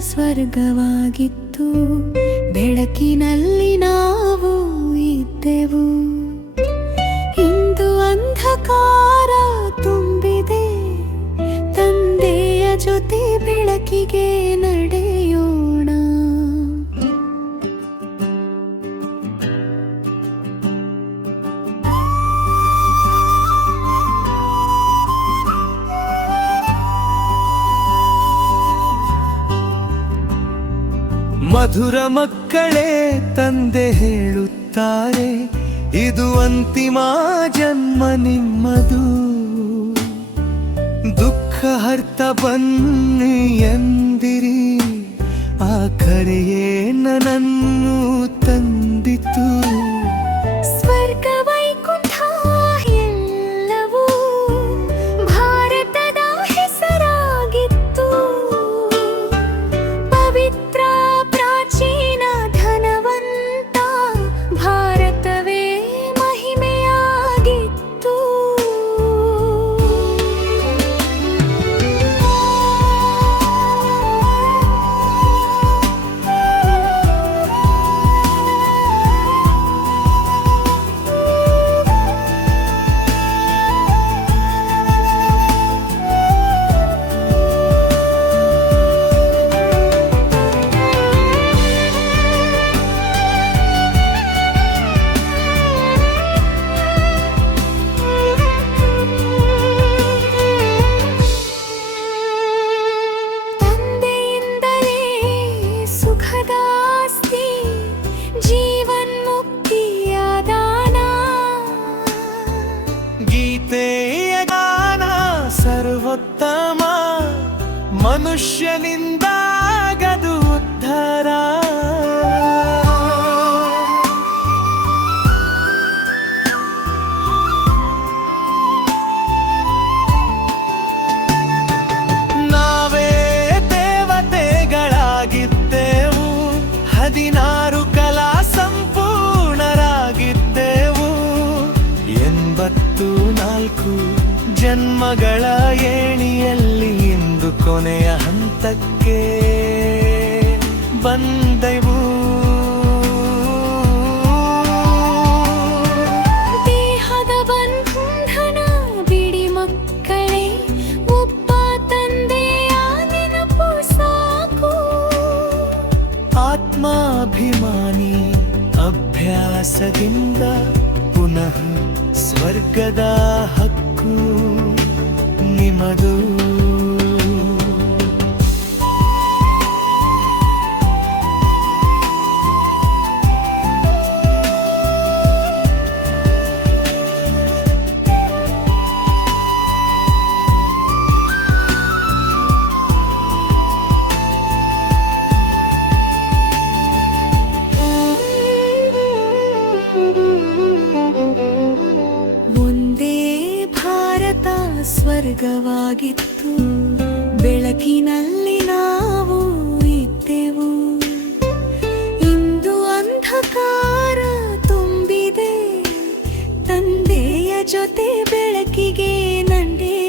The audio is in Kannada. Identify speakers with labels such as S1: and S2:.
S1: ಸ್ವರ್ಗವಾಗಿತ್ತು. ಬೆಳಕಿನಲ್ಲಿ ನಾವು ಇದ್ದೆವು. ಇಂದು ಅಂಧಕಾರ ತುಂಬಿದೆ. ತಂದೆಯ ಜೊತೆ ಬೆಳಕಿಗೆ ನಡೆಯೋಣ
S2: ಮಧುರ ಮಕ್ಕಳೇ ತಂದೆ ಹೇಳುತ್ತಾರೆ, ಇದು ಅಂತಿಮ ಜನ್ಮ ನಿಮ್ಮದು. ದುಃಖ ಹರ್ತ ಬನ್ನಿ ಎಂದಿರಿ, ಆ ಕರೆಯೇ ನನ್ನನ್ನು ತಂದಿತು ಮನುಷ್ಯನಿಂದಾಗದು ಉದ್ಧಾರ. ನಾವೇ ದೇವತೆಗಳಾಗಿದ್ದೆವು ಹದಿನಾರು ಕಲಾ ಸಂಪೂರ್ಣರಾಗಿದ್ದೆವು ಎಂಬತ್ತು ನಾಲ್ಕು ಜನ್ಮಗಳ ಏಣಿಯಲ್ಲಿ ಇಂದು ಕೊನೆಯ ಹಂತಕ್ಕೆ ಬಂದೆವು.
S1: ದೇಹದ ಬಂಧನ ಬಿಡಿ ಮಕ್ಕಳೇ ಒಬ್ಬ ತಂದೆಯ ನೆನಪು ಸಾಕು.
S2: ಆತ್ಮಾಭಿಮಾನಿ ಅಭ್ಯಾಸದಿಂದ ಪುನಃ ಸ್ವರ್ಗದ
S1: ಸ್ವರ್ಗವಾಗಿತ್ತು. ಬೆಳಕಿನಲ್ಲಿ ನಾವು ಇದ್ದೆವು. ಇಂದು ಅಂಧಕಾರ ತುಂಬಿದೆ. ತಂದೆಯ ಜೊತೆ ಬೆಳಕಿಗೆ ನಂಡೆ